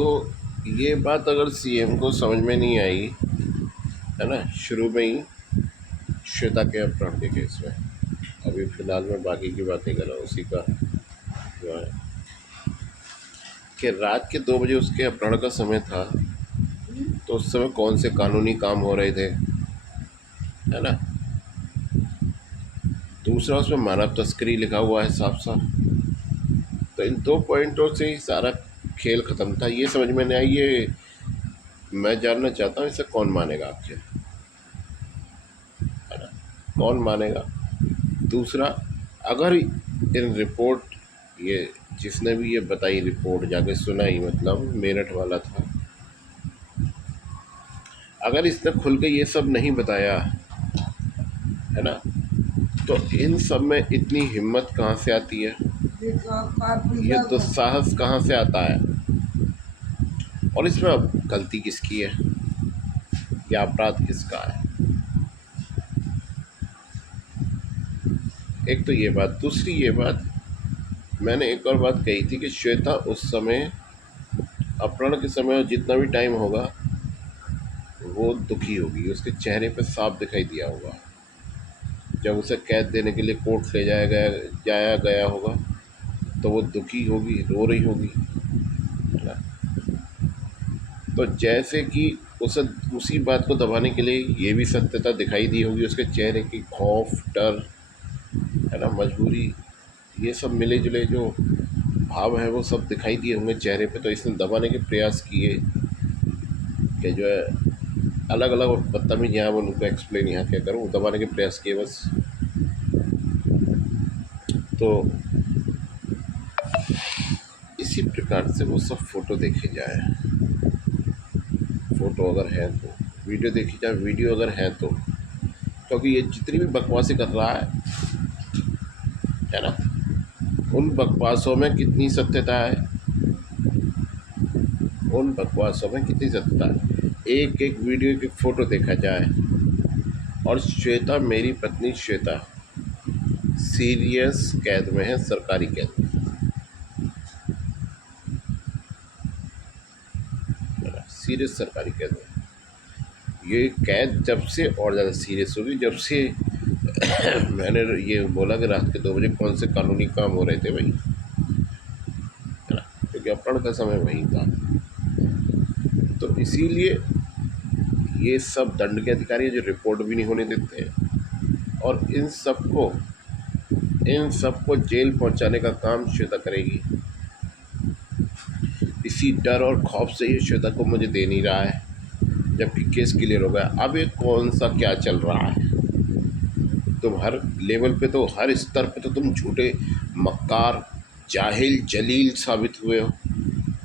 तो ये बात अगर सीएम को समझ में नहीं आई है ना शुरू में ही श्वेता के अपहरण के केस में, अभी फिलहाल मैं बाकी की बात नहीं कर रहा हूँ, उसी का जो है कि रात के 2 बजे उसके अपहरण का समय था, तो उस समय कौन से कानूनी काम हो रहे थे, है ना। दूसरा, उसमें मानव तस्करी लिखा हुआ है साफ साफ। तो इन 2 पॉइंटों से ही सारा खेल ख़त्म था। ये समझ में नहीं आई, ये मैं जानना चाहता हूँ इसे कौन मानेगा आखिर, है ना, कौन मानेगा। दूसरा, अगर इन रिपोर्ट, ये जिसने भी ये बताई रिपोर्ट जाके सुनाई, मतलब मेरठ वाला था, अगर इसने खुल के ये सब नहीं बताया, है ना, तो इन सब में इतनी हिम्मत कहाँ से आती है, ये दुस्साहस कहाँ से आता है, और इसमें अब गलती किसकी है या अपराध किसका है। एक तो ये बात। दूसरी ये बात, मैंने एक और बात कही थी कि श्वेता उस समय, अपहरण के समय जितना भी टाइम होगा, वो दुखी होगी, उसके चेहरे पे साफ दिखाई दिया होगा। जब उसे कैद देने के लिए कोर्ट ले जाया गया होगा, तो वो दुखी होगी, रो रही होगी, है ना। तो जैसे कि उसे उसी बात को दबाने के लिए ये भी सत्यता दिखाई दी होगी, उसके चेहरे की खौफ, डर, है ना, मजबूरी, ये सब मिले जुले जो भाव है वो सब दिखाई दिए होंगे चेहरे पे। तो इसने दबाने के प्रयास किए कि जो है अलग अलग, और बदतमीज यहाँ बोल, उनको एक्सप्लेन यहाँ क्या करूँ, दबाने के प्रयास किए बस। तो इसी प्रकार से वो सब फ़ोटो देखे जाए, फ़ोटो अगर है तो, वीडियो देखी जाए, वीडियो अगर है तो, क्योंकि ये जितनी भी बकवासी कर रहा है ना, उन बकवासों में कितनी सत्यता है, उन बकवासों में कितनी सत्यता है। एक एक वीडियो की फ़ोटो देखा जाए, और श्वेता, मेरी पत्नी श्वेता सीरियस कैद में है, सरकारी कैद में, है ना, सीरियस सरकारी कैद में। ये कैद जब से और ज़्यादा सीरियस होगी जब से मैंने ये बोला कि रात के 2 बजे कौन से कानूनी काम हो रहे थे भाई, है ना, क्योंकि अपहरण का समय वही था। तो इसीलिए ये सब दंड के अधिकारी हैं जो रिपोर्ट भी नहीं होने देते हैं, और इन सबको जेल पहुंचाने का काम श्वेता करेगी। इसी डर और खौफ से ये श्वेता को मुझे दे नहीं रहा है, जबकि केस क्लियर हो गया। अब ये कौन सा क्या चल रहा है, तुम हर लेवल पे, तो हर स्तर पे तो तुम झूठे, मक्कार, जाहिल, जलील साबित हुए हो।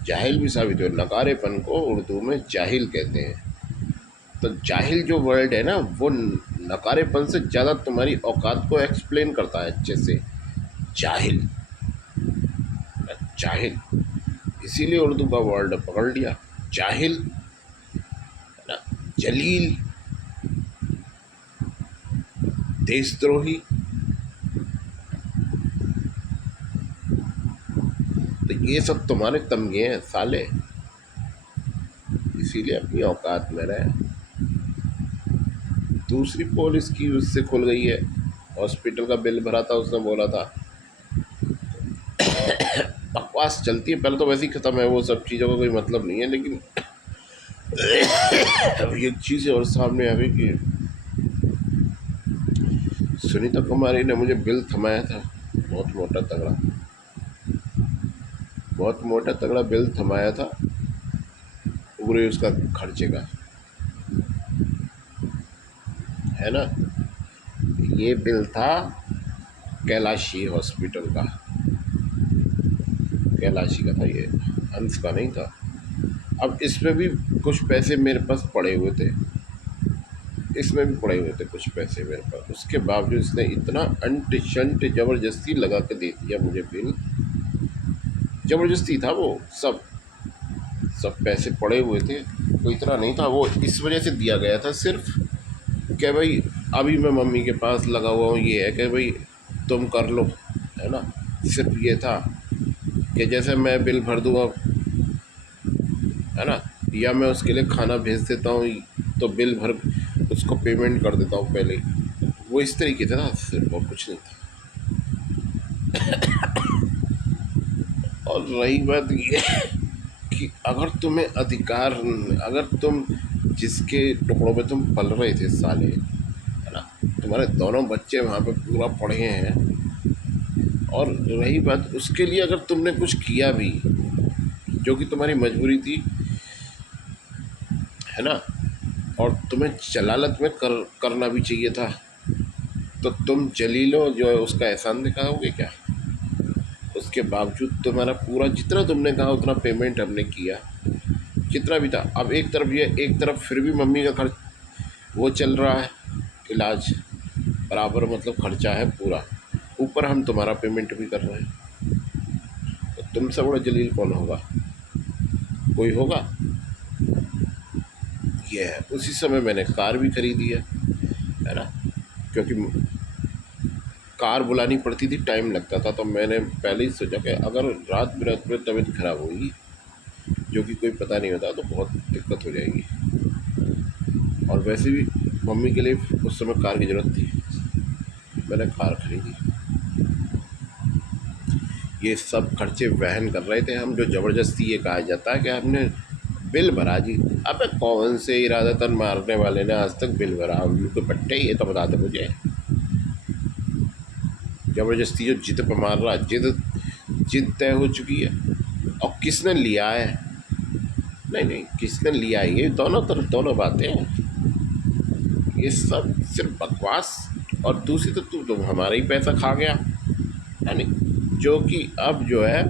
जाहिल भी साबित हुए, नकारेपन को उर्दू में जाहिल कहते हैं। तो जाहिल जो वर्ड है ना, वो नकारेपन से ज़्यादा तुम्हारी औकात को एक्सप्लेन करता है अच्छे से। जाहिल, जाहिल, इसीलिए उर्दू का वर्ड पकड़ लिया, जाहिल, है ना, जलील, देशद्रोही। तो ये सब तुम्हारे तमगे हैं साले, इसीलिए अपनी औकात में रहे। दूसरी पोल इसकी उससे खुल गई है, हॉस्पिटल का बिल भरा था, उसने बोला था। बकवास चलती है, पहले तो वैसे ही ख़त्म है, वो सब चीज़ों का कोई मतलब नहीं है, लेकिन अब एक चीज़ और सामने आ गई कि सुनीता कुमारी ने मुझे बिल थमाया था, बहुत मोटा तगड़ा, बहुत मोटा तगड़ा बिल थमाया था पूरे उसका खर्चे का, है ना। ये बिल था कैलाशी हॉस्पिटल का, कैलाशी का था ये, हंस का नहीं था। अब इसमें भी कुछ पैसे मेरे पास पड़े हुए थे, इसमें भी पड़े हुए थे कुछ पैसे मेरे पास, उसके बावजूद इसने इतना अंट शंट ज़बरदस्ती लगा के दे दिया मुझे बिल। ज़बरदस्ती था वो, सब सब पैसे पड़े हुए थे, कोई इतना नहीं था। वो इस वजह से दिया गया था सिर्फ कि भाई अभी मैं मम्मी के पास लगा हुआ हूँ, ये है कि भाई तुम कर लो, है ना। सिर्फ ये था कि जैसे मैं बिल भर दूँगा, है ना, या मैं उसके लिए खाना भेज देता हूँ तो बिल भर उसको पेमेंट कर देता हूँ पहले ही। वो इस तरीके से ना, सिर्फ और कुछ नहीं था। और रही बात ये कि अगर तुम्हें अधिकार, अगर तुम जिसके टुकड़ों पे तुम पल रहे थे साले, है ना, तुम्हारे दोनों बच्चे वहाँ पे पूरा पढ़े हैं, और रही बात उसके लिए अगर तुमने कुछ किया भी जो कि तुम्हारी मजबूरी थी, है ना, और तुम्हें जलालत में करना भी चाहिए था, तो तुम जलीलो जो है उसका एहसान दिखाओगे क्या? उसके बावजूद तुम्हारा पूरा जितना तुमने कहा उतना पेमेंट हमने किया, जितना भी था। अब एक तरफ ये, एक तरफ फिर भी मम्मी का खर्च वो चल रहा है, इलाज बराबर, मतलब खर्चा है पूरा, ऊपर हम तुम्हारा पेमेंट भी कर रहे हैं। तो तुमसे बड़ा जलील कौन होगा? कोई होगा? ये है। उसी समय मैंने कार भी खरीदी है ना, क्योंकि कार बुलानी पड़ती थी, टाइम लगता था, तो मैंने पहले ही सोचा कि अगर रात बिरात में तबीयत खराब होगी, जो कि कोई पता नहीं होता, तो बहुत दिक्कत हो जाएगी। और वैसे भी मम्मी के लिए उस समय कार की ज़रूरत थी, मैंने कार खरीदी। ये सब खर्चे वहन कर रहे थे हम, जो ज़बरदस्ती ये कहा जाता है कि हमने बिल भरा जी। अबे कौन से इरादतन मारने वाले ने आज तक बिल भरा? उनको पट्टे, ये तो बता दे मुझे। ज़बरदस्ती जो जिद पे मार रहा, जिद जिद तय हो चुकी है। और किसने लिया है? नहीं नहीं, किसने लिया है? ये दोनों तरफ दोनों बातें हैं। ये सब सिर्फ बकवास। और दूसरी तो तुम हमारा ही पैसा खा गया, है नहीं, जो कि अब जो है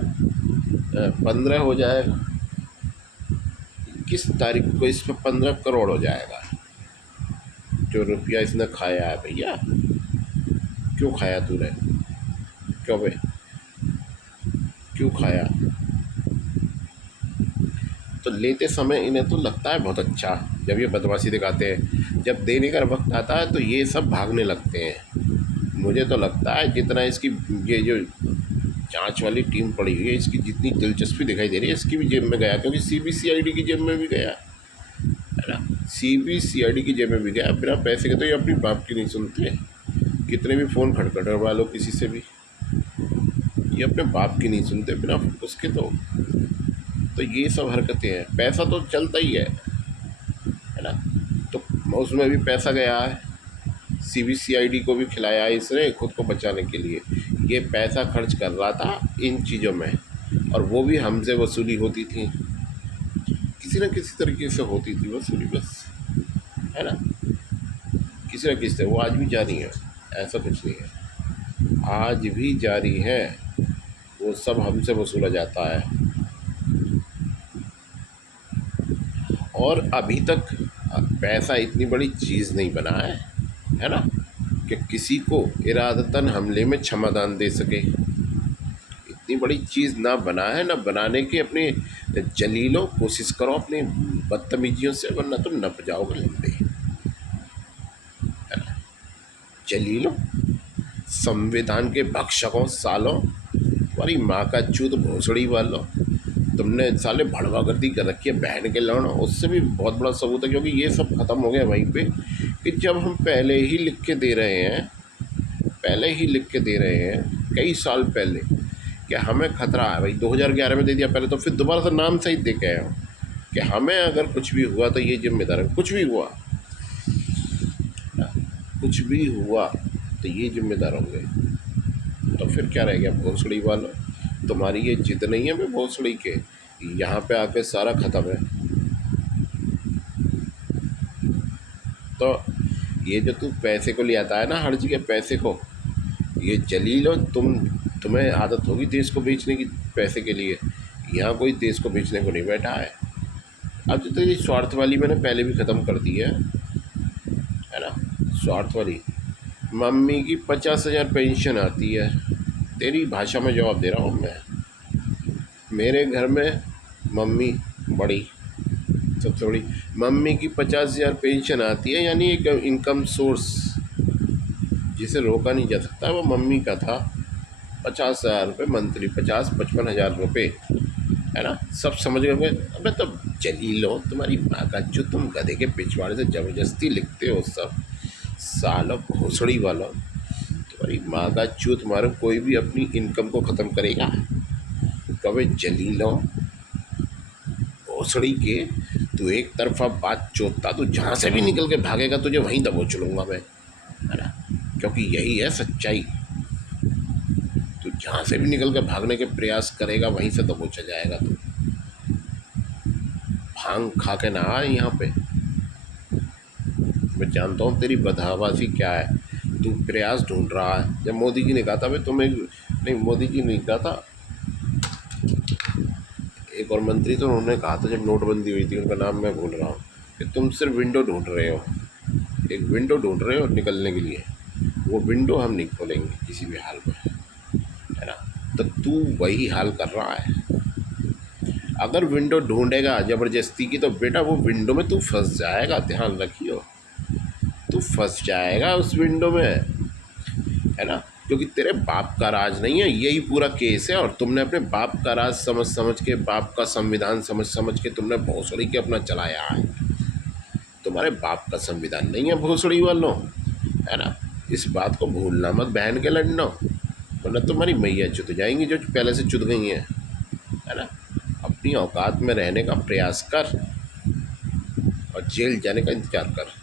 15 हो जाएगा, किस तारीख को इस पर 15 करोड़ हो जाएगा। जो रुपया इसने खाया है भैया, क्यों खाया तूने? क्यों भाई, क्यों खाया? तो लेते समय इन्हें तो लगता है बहुत अच्छा, जब ये बदमाशी दिखाते हैं, जब देने का वक्त आता है तो ये सब भागने लगते हैं। मुझे तो लगता है जितना इसकी ये जो जांच वाली टीम पड़ी हुई है, इसकी जितनी दिलचस्पी दिखाई दे रही है, इसकी भी जेब में गया, क्योंकि सीबीसीआईडी की जेब में भी गया, है ना, सीबीसीआईडी की जेब में भी गया। बिना पैसे के तो ये अपनी बाप की नहीं सुनते, कितने भी फ़ोन खटखटवा लो किसी से भी, ये अपने बाप की नहीं सुनते बिना उसके। तो ये सब हरकतें हैं। पैसा तो चलता ही है ना, तो उसमें भी पैसा गया है, सीबीसीआईडी को भी खिलाया है इसने खुद को बचाने के लिए। ये पैसा खर्च कर रहा था इन चीज़ों में, और वो भी हमसे वसूली होती थी, किसी न किसी तरीके से होती थी वसूली, बस, है ना, किसी न किसी से। वो आज भी जारी है, ऐसा कुछ नहीं है, आज भी जारी है, वो सब हमसे वसूला जाता है। और अभी तक पैसा इतनी बड़ी चीज़ नहीं बना है ना, कि किसी को इरादतन हमले में क्षमादान दे सके। इतनी बड़ी चीज़ ना बना है, ना बनाने की। अपनी जलीलो कोशिश करो अपनी बदतमीजियों से, वरना तुम नप जाओगे लंबे, है ना। जलीलो, संविधान के भक्षकों सालों, तुम्हारी माँ का चूत भोसड़ी वालों, तुमने साले भड़वागर्दी कर रखी है बहन के लौंडो। उससे भी बहुत बड़ा सबूत है, क्योंकि ये सब ख़त्म हो गया वहीं पे, कि जब हम पहले ही लिख के दे रहे हैं, पहले ही लिख के दे रहे हैं कई साल पहले कि हमें खतरा है भाई। 2011 में दे दिया पहले, तो फिर दोबारा से नाम सहित दे के आए हो कि हमें अगर कुछ भी हुआ तो ये जिम्मेदार है। कुछ भी हुआ, कुछ भी हुआ तो ये जिम्मेदार होंगे। तो फिर क्या रह गया भोसड़ी वालों? तुम्हारी ये जिद नहीं है मैं भोसड़ी के, यहाँ पे आके सारा ख़त्म है। तो ये जो तू पैसे को ले आता है ना, हर जगह पैसे को, ये जलील हो तुम्हें आदत होगी देश को बेचने की पैसे के लिए। यहाँ कोई देश को बेचने को नहीं बैठा है। अब तो तेरी स्वार्थ वाली मैंने पहले भी ख़त्म कर दी है ना, स्वार्थ वाली। मम्मी की 50,000 पेंशन आती है, तेरी भाषा में जवाब दे रहा हूँ मैं। मेरे घर में मम्मी बड़ी, सबसे बड़ी, मम्मी की 50,000 पेंशन आती है, यानी एक इनकम सोर्स जिसे रोका नहीं जा सकता। वो मम्मी का था 50,000 रुपये मंथली, 50-55 हज़ार रुपये है ना। सब समझ गए। अबे तो जलीलो, तुम्हारी माँ का जो तुम गधे के पिछवाड़े से ज़बरदस्ती लिखते हो सब, सालो भोसड़ी वाला, तुम्हारी माँ का चू, तुम्हारे कोई भी अपनी इनकम को ख़त्म करेगा? कभी जलीलो भोसड़ी के, तू एक तरफा बात चोतता, तू जहाँ से भी निकल के भागेगा तुझे वहीं दबोच लूँगा मैं, है ना, क्योंकि यही है सच्चाई। तू जहाँ से भी निकल के भागने के प्रयास करेगा वहीं से दबोचा जाएगा तू। भांग खा के ना आ यहाँ पे। मैं जानता हूँ तेरी बदहवासी क्या है। तू प्रयास ढूंढ रहा है। जब मोदी जी ने कहा था भाई तुम्हें, नहीं मोदी जी ने कहा था, एक और मंत्री तो उन्होंने कहा था जब नोटबंदी हुई थी, उनका नाम मैं भूल रहा हूँ, कि तुम सिर्फ विंडो ढूंढ रहे हो, एक विंडो ढूंढ रहे हो निकलने के लिए, वो विंडो हम नहीं खोलेंगे किसी भी हाल में, है ना। तो तू वही हाल कर रहा है। अगर विंडो ढूंढेगा ज़बरदस्ती की तो बेटा वो विंडो में तू फंस जाएगा, ध्यान रखियो। तू फंस जाएगा उस विंडो में, है ना, क्योंकि तेरे बाप का राज नहीं है, यही पूरा केस है। और तुमने अपने बाप का राज समझ समझ के, बाप का संविधान समझ समझ के तुमने भोसड़ी के अपना चलाया है। तुम्हारे बाप का संविधान नहीं है भोसड़ी वालों, है ना। इस बात को भूलना मत, बहन के लड़ना, वरना तुम्हारी मैया चुत जाएंगी जो पहले से चुत गई हैं, है ना। अपनी औकात में रहने का प्रयास कर और जेल जाने का इंतजार कर।